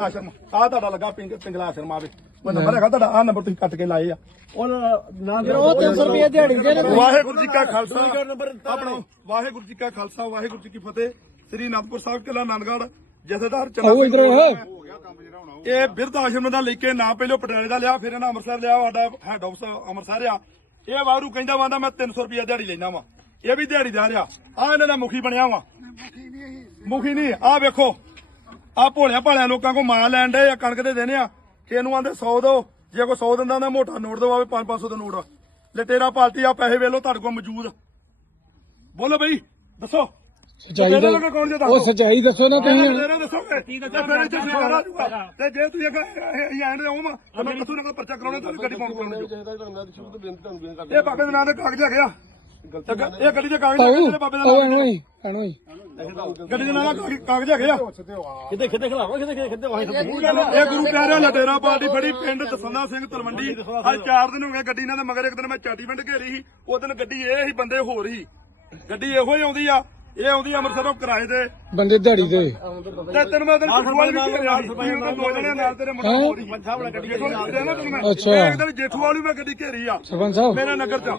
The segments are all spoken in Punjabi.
ਆਸ਼ਰਮ ਆ ਤੁਹਾਡਾ ਲੱਗਾ ਪਿੰਗ ਪਿੰਗਲਾ ਆਸ਼ਰਮ ਆਵੇ ਉਹ ਨੰਬਰ ਹੈਗਾ ਤੁਹਾਡਾ ਆ ਨੰਬਰ ਤੁਸੀਂ ਕੱਟ ਕੇ ਲਾਏ ਆ। ਉਹ ਨਾ ਉਹ 300 ਰੁਪਏ ਦਿਹਾੜੀ ਦੇ ਨੇ ਵਾਹਿਗੁਰੂ ਜੀ ਕਾ ਖਾਲਸਾ। ਆਪਣਾ ਵਾਹਿਗੁਰੂ ਜੀ ਕਾ ਖਾਲਸਾ ਵਾਹਿਗੁਰੂ ਜੀ ਕੀ ਫਤਿਹ। ਸ੍ਰੀ ਅਨੰਦਪੁਰ ਸਾਹਿਬ ਕਿਲਾ ਨੰਦਗੜ੍ਹ ਜਥੇਦਾਰ ਚੰਨਾ ਆਓ ਇੱਧਰ ਆਓ। ਇਹ ਬਿਰਧ ਆਸ਼ਰਮ ਦਾ ਲੈ ਕੇ ਨਾ ਪਹਿਲੋ ਪਟਿਆਲੇ ਦਾ ਲਿਆ ਫਿਰ ਇਹਨਾਂ ਅੰਮ੍ਰਿਤਸਰ ਲਿਆ ਸਾਡਾ ਹੈਡ ਆਫਿਸ ਅੰਮ੍ਰਿਤਸਰ ਆ। ਇਹ ਵਾਰੂ ਕਹਿੰਦਾ ਵਾਂਦਾ ਮੈਂ 300 ਰੁਪਏ ਦਿਹਾੜੀ ਲੈਣਾ ਵਾ। ਇਹ ਵੀ ਦਿਹਾੜੀ ਦਾ ਰਿਹਾ ਆ ਇਹਨਾਂ ਦਾ ਮੁਖੀ ਬਣਿਆ ਵਾ। ਮੁਖੀ ਨਹੀਂ ਆ ਵੇਖੋ। ਆ ਭੋਲਿਆ ਭਾਲਿਆਂ ਲੋਕਾਂ ਕੋ ਮਾਲ ਲੈਣ ਦੇ ਆ ਕਣਕ ਦੇ ਦੇਣੇ ਆ ਕਿ ਇਹਨੂੰ ਆਂਦੇ 100 ਦੋ ਜੇ ਕੋਈ 100 ਦਿੰਦਾ ਤਾਂ ਮੋਟਾ ਨੋਟ ਦਵਾਵੇ 5-500 ਦਾ ਨੋਟ ਲਟੇਰਾ ਪਾਲਟੀ ਆ ਪੈਸੇ ਵੇਲੋ ਤੁਹਾਡੇ ਕੋਲ ਮੌਜੂਦ ਬੋਲੋ ਬਈ ਦੱਸੋ ਸਚਾਈ ਦਾ ਉਹ ਦੱਸੋ ਸਚਾਈ ਦੱਸੋ ਨਾ ਤੁਸੀਂ ਤੇ ਜੇ ਤੁਸੀਂ ਇਹ ਐਂਡ ਦੇ ਹੋਵਾਂ ਤਾਂ ਮੈਂ ਕਸੂ ਨਾ ਪਰਚਾ ਕਰਾਉਣਾ ਤੁਹਾਨੂੰ ਗੱਡੀ ਪਾਉਣ ਕਰਾਉਣੀ ਇਹ ਬਾਬੇ ਦੇ ਨਾਂ ਦੇ ਕਾਗਜ਼ ਹੈਗੇ ਆ ਇਹ ਗੱਡੀ ਦੇ ਕਾਗਜ਼ ਹੈਗੇ ਬਾਬੇ ਦਾ ਗੱਡੀ ਦੇ ਨਾਂ ਦੇ ਕਾਗਜ਼- ਹੈਗੇ ਆ। ਕਿਤੇ ਕਿਤੇ ਖਲਾਵਾ ਕਿਤੇ ਕਿਤੇ ਵਾਹੀ ਇਹ ਗੁਰੂ ਪਿਆਰਿਆ ਲਟੇਰਾ ਪਾਰਟੀ ਫੜੀ ਪਿੰਡ ਦਸੰਦਾ ਸਿੰਘ ਤਲਵੰਡੀ। ਅੱਜ ਚਾਰ ਦਿਨ ਹੋ ਗਏ ਗੱਡੀ ਨਾਲ ਦੇ ਮਗਰ ਇੱਕ ਦਿਨ ਮੈਂ ਚਾਟੀ ਪਿੰਡ ਘੇਰੀ ਸੀ ਉਹ ਦਿਨ ਗੱਡੀ ਇਹ ਹੀ ਬੰਦੇ ਹੋਰ ਹੀ ਗੱਡੀ ਇਹੋ ਹੀ ਆਉਂਦੀ ਆ ਇਹ ਆਉਂਦੀ ਆ ਅੰਮ੍ਰਿਤਸਰੋਂ ਕਿਰਾਏ ਦੇ ਬੰਦੇ ਦਿਹਾੜੀ ਦੇ ਤੇ ਤੈਨੂੰ ਮੈਂ ਦਿਨ ਫੁੱਟਬਾਲ ਵੀ ਘੇਰਿਆ ਸੀ ਉਹ ਦੋ ਜਣੇ ਨਾਲ ਤੇਰੇ ਮੁੰਡੇ ਹੈਂ? ਹੋਰ ਹੀ ਪੰਜਾਬ ਵਾਲਾ ਗੱਡੀ ਘੇਰੀ ਅੱਛਾ। ਇੱਕ ਦਿਨ ਜੇਠੂ ਵਾਲੀ ਮੈਂ ਗੱਡੀ ਘੇਰੀ ਆ। ਸਰਪੰਚ ਸਾਹਿਬ। ਮੇਰੇ ਨਗਰ ਚ।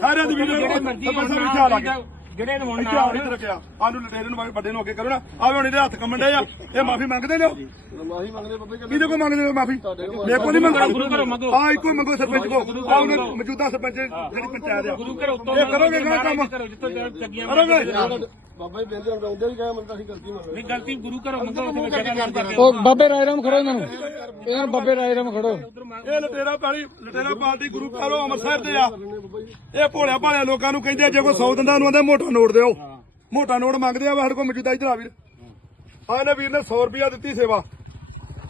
ਸਾਰਿਆਂ ਦੀ ਵੀਡੀਓ ਸਰਪੰਚ ਸਾਹਿਬ ਇੱਥੇ ਆ ਲੱਗੇ ਜਿਹੜੇ ਨੂੰ ਹੁਣ ਇੱਥੇ ਆ ਨਹੀਂ ਰੱਖਿਆ। ਆਨੂੰ ਲਟੇਰੇ ਨੂੰ ਵੱਡੇ ਨੂੰ ਅੱਗੇ ਕਰੋ ਨਾ। ਆਵੇ ਹੁਣ ਇਹਦੇ ਹੱਥ ਕੰਮਣ ਡੇ ਆ। ਇਹ ਮਾਫੀ ਮੰਗਦੇ ਨੇ ਮਾਫੀ ਮੰਗਦੇ ਬੱਬੇ ਕਿਹਦੇ ਕੋ ਮੰਗਦੇ ਨੇ ਮਾਫੀ? ਮੇਰੇ ਕੋ ਨਹੀਂ ਮੰਗਦੇ। ਹਾਂ ਇੱਕੋ ਹੀ ਮੰਗੋ ਸਰਪੰਚ ਕੋ ਆ ਉਹਨੇ ਮੌਜੂਦਾ ਸਰਪੰਚ ਜਿਹੜੀ ਪੰਚਾਇਤ ਆ। ਗੁਰੂ ਘਰ ਉੱਤੋਂ ਇਹ ਕਰੋਗੇ ਕਿਹੜਾ ਕੰਮ? ਕਰੋ ਜਿੱਥੋਂ ਚੱਗੀਆਂ ਕਰੋਗੇ? ਬਾਬਾ ਜੀ ਬੇਨਤੀ ਕਰਾਉਂਦੇ ਵੀ ਕਹਾਂ ਮੈਂ ਤਾਂ ਅਸੀਂ ਗਲਤੀ ਮੰਨ ਨਹੀਂ ਗਲਤੀ ਗੁਰੂ ਘਰੋਂ ਮੰਗੋ ਉੱਥੇ ਜਗ੍ਹਾ ਕਰਕੇ ਉਹ ਬਾਬੇ ਰਾਏ ਰਾਮ ਖੜੋ ਇਹਨਾਂ ਨੂੰ। ਇਹਨਾਂ ਨੂੰ ਬਾਬੇ ਰਾਏ ਰਾਮ ਖੜੋ। ਇਹ ਲਟੇਰਾ ਪਾਲੀ ਲਟੇਰਾ ਪਾਰਟੀ ਗੁਰੂ ਕਾਲੋ ਅੰਮ੍ਰਿਤਸਰ ਦੇ ਆ। ਇਹ ਭੋਲਿਆ ਭਾਲਿਆ ਲੋਕਾਂ ਨੂੰ ਕਹਿੰਦੇ ਜੇ ਕੋਈ 100 ਦਿੰਦਾ ਉਹਨੂੰ ਆਂਦੇ ਮੋਟਾ ਨੋਟ ਦਿਓ। ਮੋਟਾ ਨੋਟ ਮੰਗਦੇ ਆ ਸਾਡੇ ਕੋਲ ਮੌਜੂਦਾ ਇਧਰ ਆ ਵੀਰ। ਆ ਇਹਨੇ ਵੀਰ ਨੇ 100 ਰੁਪਿਆ ਦਿੱਤੀ ਸੇਵਾ।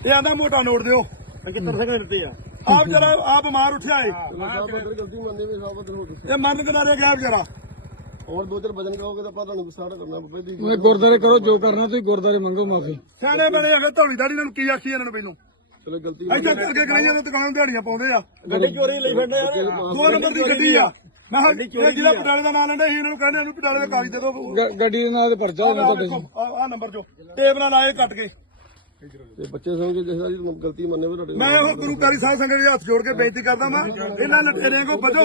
ਇਹ ਆਂਦਾ ਮੋਟਾ ਨੋਟ ਦਿਓ। ਕਿੱਤਰ ਸਿੰਘ ਦਿੱਤੀ ਆ? ਆਪ ਜਰਾ ਆ ਬਿਮਾਰ ਉੱਠਿਆ ਏ। ਇਹ ਮਰਨ ਕਿਨਾਰੇ ਗਿਆ ਵਿਚਾਰਾ। ਹੋਰ ਦੋ ਚਾਰ ਵਜਨ ਕਹੋਗੇ ਤਾਂ ਆਪਾਂ ਤੁਹਾਨੂੰ ਸਟਾਰਟ ਕਰਨਾ ਜੀ ਮੈਂ ਗੁਰਦਾਰੇ ਕਰੋ ਜੋ ਕਰਨਾ ਤੁਸੀਂ ਗੁਰਦਾਰੇ ਮੰਗੋ ਮਾਫੀ। ਸਿਆਣੇ ਬਣੇ ਅਗੇ ਧੌਲੀ ਦਾੜੀ ਇਹਨਾਂ ਨੂੰ ਕੀ ਆਖੀ ਇਹਨਾਂ ਨੂੰ ਪਹਿਲੋਂ? ਚਲੋ ਗਲਤੀ ਇੱਥੇ ਕਰਕੇ ਕਰਾਈਆਂ ਤੇ ਦੁਕਾਨ ਦਿਹਾੜੀਆਂ ਪਾਉਂਦੇ ਆ। ਗੱਡੀ ਚੋਰੀ ਲਈ ਫਿਰਦੇ ਯਾਰ ਦੋ ਨੰਬਰ ਦੀ ਗੱਡੀ ਆ। ਮੈਂ ਕਿਹਾ ਜਿਹੜਾ ਪਟਿਆਲੇ ਦਾ ਨਾਂ ਲੈਂਦਾ ਸੀ ਇਹਨਾਂ ਨੂੰ ਕਹਿੰਦੇ ਇਹਨੂੰ ਪਟਿਆਲੇ ਦਾ ਕਾਗਜ਼ ਦੇ ਦਿਓ। ਗ- ਗੱਡੀ ਦੇ ਨਾਲ ਤੇ ਪਰਚਾ ਹੋਣਾ ਤੁਹਾਡੇ ਚ। ਆ ਨੰਬਰ ਜੋ ਟੇਪ ਨਾਲ ਆਏ ਕੱਟ ਕੇ। ਤੇ ਬੱਚੇ ਸਮਝੇ ਜਿਸ ਦਾ ਜੀ ਗਲਤੀ ਮੰਨੇ ਵੀ ਤੁਹਾਡੇ ਮੈਂ ਉਹ ਗੁਰੂ ਕਾਰੀ ਸਾਹਿਬ ਸੰਗਤ ਦੇ ਹੱਥ ਜੋੜ ਕੇ ਬੇਨਤੀ ਕਰਦਾ ਮੈਂ ਇਹਨਾਂ ਲਟੇਰਿਆਂ ਕੋ ਬਚੋ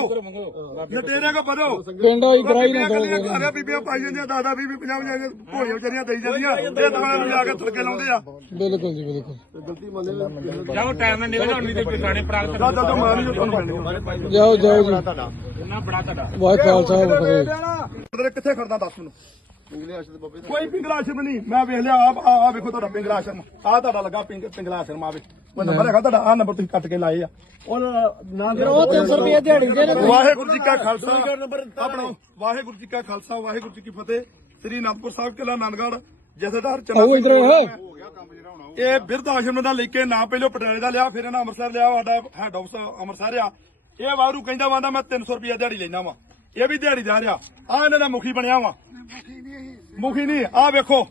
ਲਟੇਰਿਆਂ ਕੋ ਬਚੋ ਪਿੰਡ ਆਈ ਕਰਾਈ ਨਾ ਦੋ ਘਰੇ ਬੀਬੀਆਂ ਪਾਈ ਜਾਂਦੀਆਂ ਦਾਦਾ ਬੀਬੀ ਪੰਜਾਹ ਪੰਜਾਹ ਭੋਲੀਆਂ ਵਿਚਾਰੀਆਂ ਦੇਈ ਜਾਂਦੀਆਂ ਇਹ ਦੁਕਾਨਾਂ ਨੂੰ ਜਾ ਕੇ ਥੜਕੇ ਲਾਉਂਦੇ ਆ। ਬਿਲਕੁਲ ਜੀ ਬਿਲਕੁਲ। ਗਲਤੀ ਮੰਨੇ ਵੀ ਜਾਓ ਟਾਈਮ ਨਾਲ ਨਿਕਲ ਆਉਣੀ ਤੇ ਪੁਰਾਣੇ ਪ੍ਰਾਗਤ ਦਾਦਾ ਤੋਂ ਮਾਰੀ ਜੋ ਤੁਹਾਨੂੰ। ਪੈਣੀ ਜਾਓ ਜਾਓ ਜੀ। ਇੰਨਾ ਬੜਾ ਤੁਹਾਡਾ। ਵਾਹ ਖਾਲਸਾ ਫਤਿਹ। ਤੇਰੇ ਕਿੱਥੇ ਖੜਦਾ ਦੱਸ ਮੈਨੂੰ। ਪਿੰਗਲੇ ਆਸ਼ਰ ਦੇ ਬਾਬੇ ਕੋਈ ਪਿੰਗਲਾ ਆਸ਼ਰਮ ਨਹੀਂ। ਮੈਂ ਵੇਖ ਲਿਆ ਆ ਆ ਵੇਖੋ ਤੁਹਾਡਾ ਪਿੰਗਲਾ ਆਸ਼ਰਮ। ਆ ਤੁਹਾਡਾ ਲੱਗਾ ਪਿੰਗ ਪਿੰਗਲਾ ਆਸ਼ਰਮ ਆਵੇ ਉਹ ਨੰਬਰ ਹੈਗਾ ਤੁਹਾਡਾ? ਆ ਨੰਬਰ ਤੁਸੀਂ ਕੱਟ ਕੇ ਲਾਏ ਆ। ਉਹ ਨਾ ਉਹ 300 ਰੁਪਏ ਦਿਹਾੜੀ ਦੇ ਨੇ ਵਾਹਿਗੁਰੂ ਜੀ ਕਾ ਖਾਲਸਾ। ਆਪਣਾ ਵਾਹਿਗੁਰੂ ਜੀ ਕਾ ਖਾਲਸਾ ਵਾਹਿਗੁਰੂ ਜੀ ਕੀ ਫਤਿਹ। ਸ੍ਰੀ ਅਨੰਦਪੁਰ ਸਾਹਿਬ ਕਿਲਾ ਨੰਦਗੜ੍ਹ ਜਥੇਦਾਰ ਚੰਨਾ ਆਓ ਇੱਧਰ। ਇਹ ਬਿਰਧ ਆਸ਼ਰਮ ਦਾ ਲੈ ਕੇ ਨਾ ਪਹਿਲੋ ਪਟਿਆਲੇ ਦਾ ਲਿਆ ਫਿਰ ਇਹਨਾਂ ਅੰਮ੍ਰਿਤਸਰ ਲਿਆ ਸਾਡਾ ਹੈਡ ਆਫਿਸ ਅੰਮ੍ਰਿਤਸਰ ਆ। ਇਹ ਵਾਰੂ ਕਹਿੰਦਾ ਵਾਂਦਾ ਮੈਂ 300 ਰੁਪਏ ਦਿਹਾੜੀ ਲੈਣਾ ਵਾ। ਇਹ ਵੀ ਦਿਹਾੜੀ ਦਾ ਰਿਹਾ ਆ ਇਹਨਾਂ ਦਾ ਮੁਖੀ ਬਣਿਆ ਵਾ। ਮੁਖੀ ਨਹੀਂ ਆ ਵੇਖੋ।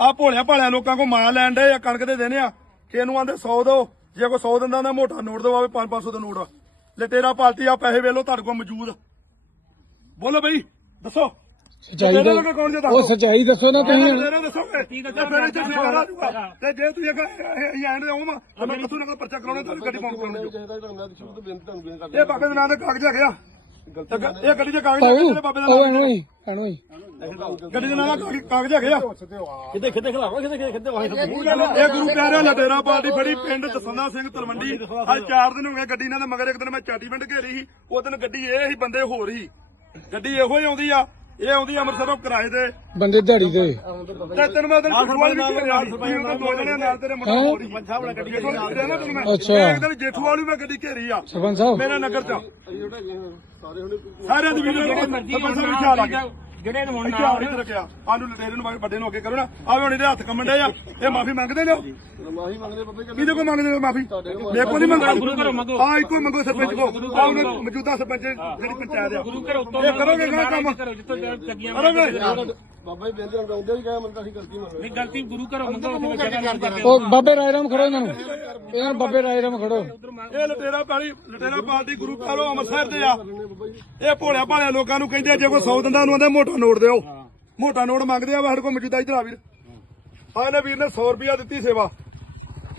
ਆ ਭੋਲਿਆ ਭਾਲਿਆਂ ਲੋਕਾਂ ਕੋ ਮਾਲ ਲੈਣ ਦੇ ਆ ਕਣਕ ਦੇ ਦੇਣੇ ਆ। ਕਿ ਇਹਨੂੰ ਆਂਦੇ 100 ਦੋ ਜੇ ਕੋਈ 100 ਦਿੰਦਾ ਤਾਂ ਮੋਟਾ ਨੋਟ ਦਵਾਵੇ 5-500 ਦਾ ਨੋਟ। ਲਟੇਰਾ ਪਾਲਟੀ ਆ ਪੈਸੇ ਵੇਲੋ ਤੁਹਾਡੇ ਕੋਲ ਮੌਜੂਦ। ਬੋਲੋ ਬਈ ਦੱਸੋ। ਸਚਾਈ ਦਾ ਉਹ ਸਚਾਈ ਦੱਸੋ ਨਾ ਤੁਸੀਂ। ਤੇ ਫਿਰ ਇੱਥੇ ਸਰਕਾਰ ਆ ਜਾਊਗਾ। ਤੇ ਜੇ ਤੁਸੀਂ ਇਹ ਐਂਡ ਦੇ ਤਾਂ ਮੈਂ ਕਸੂ ਨਾ ਪਰਚਾ ਕਰਾਉਣਾ ਤੁਹਾਨੂੰ ਗੱਡੀ ਪਾਉਣ ਕਰਾਉਣੀ ਇਹ ਬਾਬੇ ਦੇ ਨਾਂ ਦੇ ਕਾਗਜ਼ ਹੈਗੇ ਆ। ਇਹ ਗੱਡੀ ਦੇ ਕਾਗਜ਼ ਹੈਗੇ ਜਿਹੜੇ ਬਾਬੇ ਦਾ ਉਹ ਨਾਮ ਐਨੋ ਹੀ ਐਨੋ ਹੀ। ਗੱਡੀ ਦੇ ਨਾਂ ਦੇ ਕਾਗਜ਼ ਹੈਗੇ ਆ। ਕਿਤੇ ਕਿਤੇ ਖਲਾਵਾ ਕਿਤੇ ਕਿਤੇ ਵਾਹੀ ਇਹ ਗੁਰੂ ਪਿਆਰਿਆ ਲਟੇਰਾ ਪਾਰਟੀ ਫੜੀ ਪਿੰਡ ਦਸੰਦਾ ਸਿੰਘ ਤਲਵੰਡੀ। ਅੱਜ ਚਾਰ ਦਿਨ ਹੋ ਗਏ ਗੱਡੀ ਨਾਲ ਦੇ ਮਗਰ ਇੱਕ ਦਿਨ ਮੈਂ ਚਾਟੀ ਪਿੰਡ ਘੇਰੀ ਸੀ ਉਹ ਦਿਨ ਗੱਡੀ ਇਹ ਹੀ ਬੰਦੇ ਹੋਰ ਹੀ ਗੱਡੀ ਇਹੋ ਹੀ ਆਉਂਦੀ ਆ ਇਹ ਆਉਂਦੀ ਅੰਮ੍ਰਿਤਸਰੋਂ ਕਿਰਾਏ ਦੇ ਬੰਦੇ ਦਿਹਾੜੀ ਦੇ ਤੇ ਤੈਨੂੰ ਮੈਂ ਦਿਨ ਫੁੱਟਬਾਲ ਵੀ ਸੀ ਦੋ ਜਣੇ ਨਾਲ ਤੇਰੇ ਮੁੰਡੇ ਹੋਰ ਪੰਜਾਬ ਵਾਲਾ ਗੱਡੀ ਅੱਛਾ। ਅੱਛਾ ਇੱਕ ਦਿਨ ਜੇਠੂ ਵਾਲੀ ਮੈਂ ਗੱਡੀ ਘੇਰੀ ਆ ਸਰਪੰਚ ਸਾਹਿਬ। ਮੇਰੇ ਨਗਰ ਚ। ਸਾਰੇ ਹੁਣ ਸਾਰਿਆਂ ਦੀ ਵੀਡੀਓ ਸਰਪੰਚ ਸਾਹਿਬ ਆ ਲੱਗੇ ਜਿਹੜੇ ਨੂੰ ਹੁਣ ਇੱਥੇ ਆ ਨਹੀਂ ਰੱਖਿਆ। ਆਨੂੰ ਲਟੇਰੇ ਨੂੰ ਵੱਡੇ ਨੂੰ ਅੱਗੇ ਕਰੋ ਨਾ। ਆਵੇ ਹੁਣ ਇਹਦੇ ਹੱਥ ਕੰਮਣ ਡੇ ਆ। ਇਹ ਮਾਫੀ ਮੰਗਦੇ ਨੇ ਮਾਹੀ ਮੰਗਦੇ ਬਾਬੇ ਕਿਹਦੇ ਕੋ ਮੰਗਦੇ ਨੇ ਮਾਫੀ? ਮੇਰੇ ਕੋ ਨਹੀਂ ਗੁਰੂ ਘਰੋਂ ਮੰਗਦੇ। ਮੰਗੋ। ਹਾਂ ਇੱਕੋ ਮੰਗੋ ਸਰਪੰਚ ਕੋ ਆ ਉਹਨੇ ਮੌਜੂਦਾ ਸਰਪੰਚ ਜਿਹੜੀ ਪੰਚਾਇਤ ਆ। ਗੁਰੂ ਘਰ ਉੱਤੋਂ ਇਹ ਕਰੋਗੇ ਕਿਹੜਾ ਕੰਮ? ਕਰੋ ਜਿੱਥੋਂ ਚੱਗੀਆਂ ਕਰੋਗੇ? ਬਾਬਾ ਜੀ ਬੇਨਤੀ ਕਰਾਉਂਦੇ ਵੀ ਕਹਾਂ ਮੈਂ ਤਾਂ ਅਸੀਂ ਗਲਤੀ ਮੰਨ ਨਹੀਂ ਗਲਤੀ ਗੁਰੂ ਘਰੋਂ ਮੰਗੋ ਉੱਥੇ ਜਗ੍ਹਾ ਕਰਕੇ ਉਹ ਬਾਬੇ ਰਾਏ ਰਾਮ ਖੜੋ ਇਹਨਾਂ ਨੂੰ। ਇਹਨਾਂ ਨੂੰ ਬਾਬੇ ਰਾਏ ਰਾਮ ਖੜੋ। ਇਹ ਲਟੇਰਾ ਪਾਲੀ ਲਟੇਰਾ ਪਾਰਟੀ ਗੁਰੂ ਕਾਲੋ ਅੰਮ੍ਰਿਤਸਰ ਦੇ ਆ। ਇਹ ਭੋਲਿਆ ਭਾਲਿਆ ਲੋਕਾਂ ਨੂੰ ਕਹਿੰਦੇ ਆ, ਜੇ ਕੋਈ 100 ਦਿੰਦਾ ਉਹਨੂੰ ਆਂਦੇ ਮੋਟਾ ਨੋਟ ਦਿਓ। ਮੋਟਾ ਨੋਟ ਮੰਗਦੇ ਆ ਸਾਡੇ ਕੋਲ ਮੌਜੂਦਾ ਇਧਰ ਆ ਵੀਰ। ਆਹ ਨੇ ਵੀਰ ਨੇ 100 ਰੁਪਿਆ ਦਿੱਤੀ ਸੇਵਾ।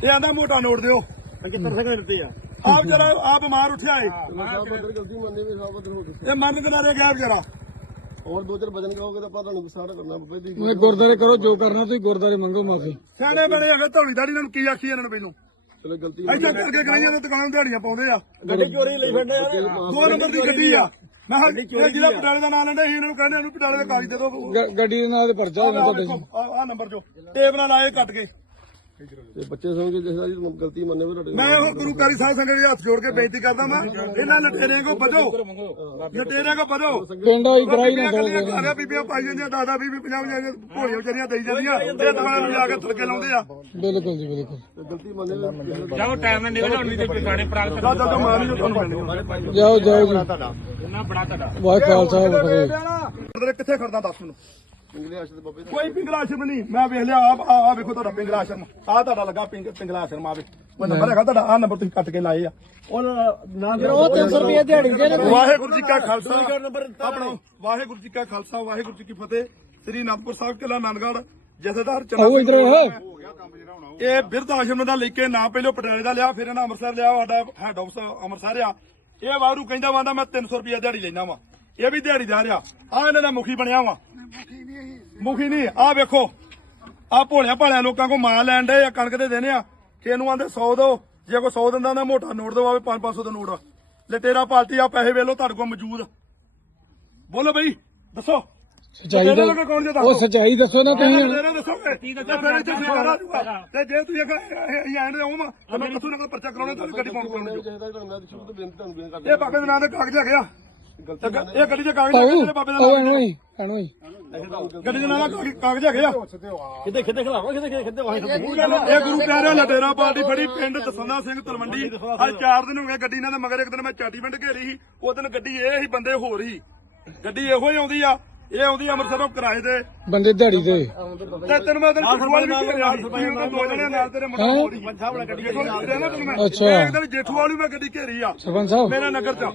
ਇਹ ਆਂਦਾ ਮੋਟਾ ਨੋਟ ਦਿਓ। 75 ਸੈਕਿੰਡ ਦਿੱਤੇ ਆ? ਆਪ ਜਰਾ ਆ ਬਿਮਾਰ ਉੱਠਿਆ ਏ। ਇਹ ਮਰਨ ਕਿਨਾਰੇ ਗਿਆ ਵਿਚਾਰਾ। ਹੋਰ ਦੋ ਚਾਰ ਵਜਨ ਕਹੋਗੇ ਤਾਂ ਆਪਾਂ ਤੁਹਾਨੂੰ ਸਟਾਰਟ ਕਰਨਾ ਬਾਬਾ ਜੀ। ਤੁਸੀਂ ਗੁਰਦਾਰੇ ਕਰੋ ਜੋ ਕਰਨਾ ਤੁਸੀਂ ਗੁਰਦਾਰੇ ਮੰਗੋ ਮਾਫੀ ਸਿਆਣੇ ਬਣੇ ਅਗੇ ਧੌਲੀ ਦਾੜੀ ਇਹਨਾਂ ਨੂੰ ਕੀ ਆਖੀ ਇਹਨਾਂ ਨੂੰ ਪਹਿਲੋਂ? ਚਲੋ ਗਲਤੀ ਇੱਥੇ ਕਰਕੇ ਕਰਾਈਆਂ ਤੇ ਦੁਕਾਨਾਂ ਨੂੰ ਦਿਹਾੜੀਆਂ ਪਾਉਂਦੇ ਆ। ਗੱਡੀ ਚੋਰੀ ਲਈ ਫਿਰਦੇ ਆ ਦੋ ਨੰਬਰ ਦੀ ਗੱਡੀ ਆ। ਮੈਂ ਕਿਹਾ ਜਿਹੜਾ ਪਟਿਆਲੇ ਦਾ ਨਾਂ ਲੈਂਦਾ ਸੀ ਇਹਨਾਂ ਨੂੰ ਕਹਿੰਦੇ ਇਹਨੂੰ ਪਟਿਆਲੇ ਦਾ ਕਾਗਜ਼ ਦੇ ਦਿਓ। ਗੱਡੀ ਦੇ ਨਾਲ ਤੇ ਪਰਚਾ ਹੋਣਾ ਤੁਹਾਡੇ ਆ ਨੰਬਰ ਜੋ ਟੇਪ ਨਾਲ ਆਏ ਕੱਟ ਕੇ। ਤੇ ਬੱਚੇ ਸਮਝ ਕੇ ਜਿਹੜਾ ਜੀ ਗਲਤੀ ਮੰਨੇ ਵੀ ਤੁਹਾਡੇ ਮੈਂ ਉਹ ਗੁਰੂ ਕਾਰੀ ਸਾਹਿਬ ਸੰਗਤ ਦੇ ਹੱਥ ਜੋੜ ਕੇ ਬੇਨਤੀ ਕਰਦਾ ਮੈਂ ਇਹਨਾਂ ਲਟੇਰਿਆਂ ਕੋ ਬਚੋ ਲਟੇਰਿਆਂ ਕੋ ਬਚੋ ਪਿੰਡ ਆਈ ਕਰਾਈ ਨਾ ਸਾਰੀਆਂ ਬੀਬੀਆਂ ਪਾਈ ਜਾਂਦੀਆਂ ਦਾਦਾ ਬੀਬੀ ਪੰਜਾਬ ਜਾਂਦੀਆਂ ਭੋਲੀਆਂ ਵਿਚਾਰੀਆਂ ਦੇਈ ਜਾਂਦੀਆਂ ਇਹ ਦੁਕਾਨਾਂ ਨੂੰ ਜਾ ਕੇ ਥਲਕੇ ਲਾਉਂਦੇ ਆ ਬਿਲਕੁਲ ਜੀ ਬਿਲਕੁਲ ਤੇ ਗਲਤੀ ਮੰਨੇ ਵੀ ਜਾਓ ਟਾਈਮ ਨਾਲ ਨਿਕਲ ਆਉਣੀ ਤੇ ਪੁਰਾਣੇ ਪ੍ਰਾਗਤ ਦਾਦਾ ਤੋਂ ਮਾਰ ਨਹੀਂ ਤੁਹਾਨੂੰ ਮਿਲਣੀ ਜਾਓ ਜਾਓ ਜੀ ਉਹਨਾਂ ਬੜਾ ਤੁਹਾਡਾ ਵਾਹ ਖਾਲਸਾ। ਤੇਰੇ ਕਿੱਥੇ ਖੜਦਾ ਦੱਸ ਮੈਨੂੰ ਦੇ ਕੋਈ ਪਿੰਗਲਾ ਆਸ਼ਰਮ ਨਹੀਂ। ਮੈਂ ਵੇਖ ਲਿਆ ਆ ਆ ਵੇਖੋ ਤੁਹਾਡਾ ਪਿੰਗਲਾ ਆਸ਼ਰਮ। ਆ ਤੁਹਾਡਾ ਲੱਗਾ ਪਿੰਗ ਪਿੰਗਲਾ ਆਸ਼ਰਮ ਆਵੇ ਉਹ ਨੰਬਰ ਹੈਗਾ ਤੁਹਾਡਾ ਆ ਨੰਬਰ ਤੁਸੀਂ ਕੱਟ ਕੇ ਲਾਏ ਆ। ਉਹ ਨਾ ਉਹ 300 ਰੁਪਏ ਦਿਹਾੜੀ ਦੇ ਵਾਹਿਗੁਰੂ ਜੀ ਕਾ ਖਾਲਸਾ। ਆਪਣਾ ਵਾਹਿਗੁਰੂ ਜੀ ਕਾ ਖਾਲਸਾ ਵਾਹਿਗੁਰੂ ਜੀ ਕੀ ਫਤਿਹ। ਸ੍ਰੀ ਅਨੰਦਪੁਰ ਸਾਹਿਬ ਕਿਲਾ ਨਾਨਗੜ੍ਹ ਜਥੇਦਾਰ ਚੰਨਾ ਆਓ ਇਧਰ ਆਓ। ਇਹ ਬਿਰਧ ਆਸ਼ਰਮ ਦਾ ਲੈ ਕੇ ਨਾ ਪਹਿਲਾਂ ਪਟਿਆਲੇ ਦਾ ਲਿਆ ਫਿਰ ਇਹਨਾਂ ਅੰਮ੍ਰਿਤਸਰ ਲਿਆ ਸਾਡਾ ਹੈਡ ਆਫਿਸ ਅੰਮ੍ਰਿਤਸਰ ਆ। ਇਹ ਵਾਰੂ ਕਹਿੰਦਾ ਵਾਂਦਾ ਮੈਂ 300 ਰੁਪਏ ਦਿਹਾੜੀ ਲੈਣਾ ਵਾ। ਇਹ ਵੀ ਦਿਹਾੜੀਦਾਰ ਆ। ਆ ਇਹਨਾਂ ਦਾ ਮੁਖੀ ਬਣਿਆ ਵਾ। ਮੁਖੀ ਨਹੀਂ ਆ ਵੇਖੋ। ਆ ਭੋਲਿਆ ਭਾਲਿਆ ਲੋਕਾਂ ਕੋ ਮਾਲ ਲੈਣ ਦੇ ਆ ਕਣਕ ਦੇ ਦੇਣੇ ਆ। ਕਿ ਇਹਨੂੰ ਆਂਦੇ 100 ਦੋ ਜੇ ਕੋਈ 100 ਦਿੰਦਾ ਨਾ ਮੋਟਾ ਨੋਟ ਦੋ ਆਵੇ 5-500 ਦਾ ਨੋਟ। ਲਟੇਰਾ ਪਾਲਟੀ ਆ ਪੈਸੇ ਵੇਲੋ ਤੁਹਾਡੇ ਕੋਲ ਮੌਜੂਦ। ਬੋਲੋ ਬਈ ਦੱਸੋ। ਸਚਾਈ ਦਾ ਉਹ ਦੱਸੋ ਸਚਾਈ ਦੱਸੋ ਨਾ ਤੁਸੀਂ। ਤੇ ਜੇ ਤੁਸੀਂ ਇਹ ਐਂਡ ਦੇ ਤਾਂ ਮੈਂ ਕਿਥੋਂ ਨਾ ਕੋਈ ਪਰਚਾ ਕਰਾਉਣਾ ਤੁਹਾਨੂੰ ਗੱਡੀ ਪਾਉਣ ਕਰਾਉਣੀ ਇਹ ਦੇ ਨਾਂ ਦੇ ਕਾਗਜ਼ ਹੈਗੇ ਆ। ਇਹ ਗੱਡੀ ਦੇ ਕਾਗਜ਼ ਬਾਬੇ ਦੇ ਉਹ। ਗੱਡੀ ਦੇ ਨਾਂ ਦੇ ਕਾਗਜ਼- ਕਾਗਜ਼ ਹੈਗੇ ਆ। ਕਿਤੇ ਕਿਤੇ ਖਲਾਵਾ ਕਿਤੇ ਕਿਤੇ ਵਾਹੀ ਇਹ ਗੁਰੂ ਪਿਆਰਿਆ ਲਟੇਰਾ ਪਾਰਟੀ ਫੜੀ ਪਿੰਡ ਦਸੰਦਾ ਸਿੰਘ ਤਲਵੰਡੀ। ਅੱਜ ਚਾਰ ਦਿਨ ਹੋ ਗਏ ਗੱਡੀ ਨਾਲ ਦੇ ਮਗਰ ਇੱਕ ਦਿਨ ਮੈਂ ਚਾਟੀ ਪਿੰਡ ਘੇਰੀ ਸੀ ਉਹ ਦਿਨ ਗੱਡੀ ਇਹ ਹੀ ਬੰਦੇ ਹੋਰ ਹੀ ਗੱਡੀ ਇਹੋ ਹੀ ਆਉਂਦੀ ਆ। ਇਹ ਆਉਂਦੀ ਅੰਮ੍ਰਿਤਸਰੋਂ ਕਿਰਾਏ ਤੇ। ਬੰਦੇ ਦਿਹਾੜੀ ਦੇ ਤੇ ਤੈਨੂੰ ਮੈਂ ਦਿਨ ਵਾਲੀ ਵੀ ਘੇਰਿਆ ਸੀ ਦੋ ਜਣੇ ਨਾਲ ਤੇਰੇ ਮੁੰਡਾ ਹੋਰ ਪੰਜਾਬ ਵਾਲਾ ਗੱਡੀ ਘੇਰੀ ਨਾ ਤੈਨੂੰ ਮੈਂ। ਅੱਛਾ। ਇੱਕ ਦਿਨ ਜੇਠੂ ਵਾਲੀ ਮੈਂ ਗੱਡੀ ਘੇਰੀ ਆ। ਸਰਪੰਚ ਸਾਹਿਬ। ਮੇਰੇ ਨਗਰ ਚ।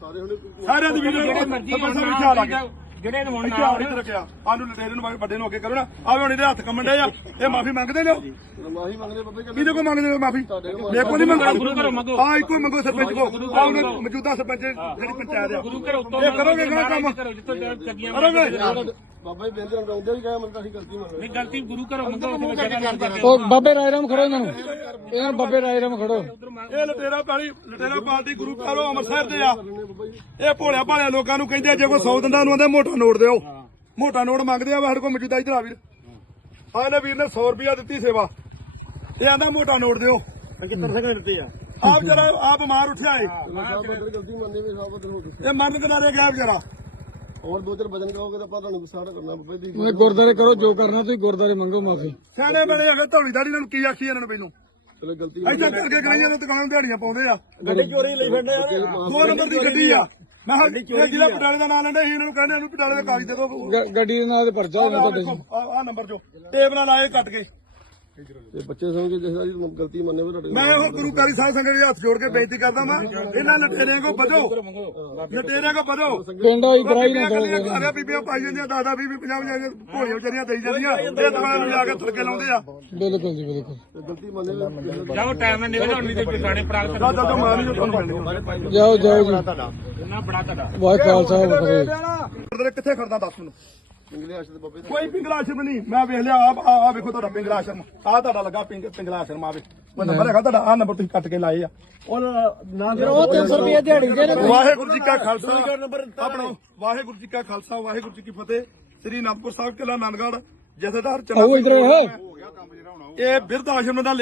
ਸਾਰੇ ਹੁਣ ਸਾਰਿਆਂ ਦੀ ਵੀਡੀਓ ਜਿਹੜੇ ਮਰਜ਼ੀ ਸਰਪੰਚ ਸਾਹਿਬ ਖਿਆਲ ਆ ਗਿਆ। ਜਿਹੜੇ ਨੂੰ ਹੁਣ ਇੱਥੇ ਆਉਣੀ ਤੇ ਰੱਖਿਆ। ਆਨੂੰ ਲਟੇਰੇ ਨੂੰ ਵੱਡੇ ਨੂੰ ਅੱਗੇ ਕਰੋ ਨਾ। ਆਵੇ ਹੁਣ ਇਹਦੇ ਹੱਥ ਕੰਮਣ ਡੇ ਆ। ਇਹ ਮਾਫੀ ਮੰਗਦੇ ਨੇ ਉਹ? ਮਾਹੀ ਮੰਗਦੇ ਬਾਬੇ ਕਿਹਦੇ ਕੋ ਮੰਗਦੇ ਹੋ ਮਾਫੀ? ਮੇਰੇ ਕੋ ਨਹੀਂ ਮੰਗਦੇ। ਹਾਂ ਇੱਕੋ ਮੰਗੋ ਸਰਪੰਚ ਕੋ। ਆ ਉਹਨੇ ਮੌਜੂਦਾ ਸਰਪੰਚ ਜਿਹੜੀ ਪੰਚਾਇਤ ਆ। ਗੁਰੂ ਘਰ ਉੱਤੋਂ ਇਹ ਕਰੋਗੇ ਕਿਹੜਾ ਕੰਮ? ਕਰੋ ਜਿੱਥੋਂ ਚੱਗੀਆਂ ਕਰੋਗੇ? ਬਾਬਾ ਜੀ ਬੇਨਤੀ ਤੁਹਾਨੂੰ ਆਉਂਦੇ ਵੀ ਕਹੇ ਮੈਂ ਤਾਂ ਅਸੀਂ ਗਲਤੀ ਮੰਨ ਨਹੀਂ ਗਲਤੀ ਗੁਰੂ ਘਰ ਮੰਗੋ ਉੱਥੇ ਜਗ੍ਹਾ ਨਹੀਂ ਕਰਕੇ ਉਹ ਬਾਬੇ ਰਾਇਰਾਮ ਖੜੋ ਇਹਨਾਂ ਨੂੰ। ਇਹਨਾਂ ਨੂੰ ਬਾਬੇ ਰਾਇਰਾਮ ਖੜੋ। ਇਹ ਲਟੇਰਾ ਪਾਲੀ ਲਟੇਰਾ ਪਾਲਟੀ ਗੁਰੂ ਘਰੋਂ ਅੰਮ੍ਰਿਤਸਰ ਦੇ ਆ। ਇਹ ਭੋਲਿਆ ਭਾਲਿਆ ਲੋਕਾਂ ਨੂੰ ਕਹਿੰਦੇ ਜੇ ਕੋਈ 100 ਦਿੰਦਾ ਉਹਨੂੰ ਆਂਦੇ ਮੋਟਾ ਨੋਟ ਦਿਓ। ਮੋਟਾ ਨੋਟ ਮੰਗਦੇ ਆ ਸਾਡੇ ਕੋਲ ਮੌਜੂਦਾ ਇਧਰ ਆ ਵੀਰ ਆ ਇਹਨੇ ਵੀਰ ਨੇ 100 ਰੁਪਿਆ ਦਿੱਤੀ ਸੇਵਾ। ਇਹ ਆਂਦਾ ਮੋਟਾ ਨੋਟ ਦਿਓ। 75 ਸੈਕਿੰਡ ਦਿੱਤੇ ਆ? ਆਪ ਜਰਾ ਆ ਬਿਮਾਰ ਉੱਠਿਆ ਏ। ਇਹ ਮਰਨ ਕਿਨਾਰੇ ਗਿਆ ਵਿਚਾਰਾ ਹੋਰ ਦੋ ਚਾਰ ਵਜਨ ਕਹੋਗੇ ਤਾਂ ਆਪਾਂ ਤੁਹਾਨੂੰ ਸਟਾਰਟ ਕਰਨਾ ਜੀ ਤੁਸੀਂ ਗੁਰਦਾਰੇ ਕਰੋ ਜੋ ਕਰਨਾ ਤੁਸੀਂ ਗੁਰਦਾਰੇ ਮੰਗੋ ਮਾਫੀ। ਸਿਆਣੇ ਬਣੇ ਅਗੇ ਧੌਲੀ ਦਾੜੀ ਇਹਨਾਂ ਨੂੰ ਕੀ ਆਖੀ ਇਹਨਾਂ ਨੂੰ ਪਹਿਲੋਂ? ਚਲੋ ਗਲਤੀ ਇੱਥੇ ਕਰਕੇ ਕਰਾਈਆਂ ਤੇ ਦੁਕਾਨਾਂ ਦਿਹਾੜੀਆਂ ਪਾਉਂਦੇ ਆ। ਗੱਡੀ ਚੋਰੀ ਲਈ ਫਿਰਦੇ ਆ। ਦੋ ਨੰਬਰ ਦੀ ਗੱਡੀ ਆ। ਮੈਂ ਕਿਹਾ ਇਹ ਜਿਹੜਾ ਪਟਿਆਲੇ ਦਾ ਨਾਂ ਲੈਂਦਾ ਸੀ ਇਹਨਾਂ ਨੂੰ ਕਹਿੰਦੇ ਇਹਨੂੰ ਪਟਿਆਲੇ ਦਾ ਕਾਗਜ਼ ਦੇ ਦਿਓ। ਗ- ਗੱਡੀ ਦੇ ਨਾਲ ਤੇ ਪਰਚਾ ਹੋਣਾ ਤੁਹਾਡੇ ਆ ਨੰਬਰ ਜੋ ਟੇਪ ਨਾਲ ਆਏ ਕੱਟ ਕੇ। ਤੇ ਬੱਚੇ ਸਮਝ ਕੇ ਜਿਹੜਾ ਜੀ ਗਲਤੀ ਮੰਨੇ ਵੀ ਤੁਹਾਡੇ ਮੈਂ ਉਹ ਗੁਰੂ ਕਾਰੀ ਸਾਹਿਬ ਸੰਗਤ ਦੇ ਹੱਥ ਜੋੜ ਕੇ ਬੇਨਤੀ ਕਰਦਾ ਮੈਂ ਇਹਨਾਂ ਲਟੇਰਿਆਂ ਕੋ ਬਚੋ ਲਟੇਰਿਆਂ ਕੋ ਬਚੋ ਪਿੰਡ ਆਈ ਕਰਾਈ ਨਾ ਦੋ ਸਾਰੀਆਂ ਬੀਬੀਆਂ ਪਾਈ ਜਾਂਦੀਆਂ ਦਾਦਾ ਬੀਬੀ ਪੰਜਾਬ ਜਾਂਦੀਆਂ ਭੋਲੀਆਂ ਵਿਚਾਰੀਆਂ ਦੇਈ ਜਾਂਦੀਆਂ ਇਹ ਦੁਕਾਨਾਂ ਨੂੰ ਜਾ ਕੇ ਥਲਕੇ ਲਾਉਂਦੇ ਆ। ਬਿਲਕੁਲ ਜੀ ਬਿਲਕੁਲ। ਤੇ ਗਲਤੀ ਮੰਨੇ ਵੀ ਜਾਓ ਟਾਈਮ ਨਾਲ ਨਿਕਲ ਆਉਣੀ ਤੇ ਪੁਰਾਣੇ ਪ੍ਰਾਗਤ ਦਾਦਾ ਤੋਂ ਮਾਰ ਨਹੀਂ ਤੁਹਾਨੂੰ ਮਿਲਣੀ ਜਾਓ ਜਾਓ ਜੀ। ਉਹਨਾਂ ਬੜਾ ਤੁਹਾਡਾ। ਵਾਹ ਖਾਲਸਾ। ਤੇਰੇ ਕਿੱਥੇ ਖੜਦਾ ਦੱਸ ਮੈਨੂੰ। ਦੇ ਬਾਬੇ ਕੋਈ ਪਿੰਗਲਾ ਆਸ਼ਰਮ ਨਹੀਂ। ਮੈਂ ਵੇਖ ਲਿਆ ਆ ਆ ਵੇਖੋ ਤੁਹਾਡਾ ਪਿੰਗਲਾ ਆਸ਼ਰਮ। ਆ ਤੁਹਾਡਾ ਲੱਗਾ ਪਿੰਗ ਪਿੰਗਲਾ ਆਸ਼ਰਮ ਆਵੇ ਉਹ ਨੰਬਰ ਹੈਗਾ ਤੁਹਾਡਾ ਆ ਨੰਬਰ ਤੁਸੀਂ ਕੱਟ ਕੇ ਲਾਏ ਆ। ਉਹ ਨਾ ਉਹ 300 ਰੁਪਏ ਦਿਹਾੜੀ ਦੇ ਵਾਹਿਗੁਰੂ ਜੀ ਕਾ ਖਾਲਸਾ। ਆਪਣਾ ਵਾਹਿਗੁਰੂ ਜੀ ਕਾ ਖਾਲਸਾ ਵਾਹਿਗੁਰੂ ਜੀ ਕੀ ਫਤਿਹ। ਸ੍ਰੀ ਅਨੰਦਪੁਰ ਸਾਹਿਬ ਕਿਲਾ ਨਾਨਗੜ੍ਹ ਜਥੇਦਾਰ ਚੰਨਾ ਆਓ ਇਧਰ। ਇਹ ਬਿਰਧ ਆਸ਼ਰਮ ਦਾ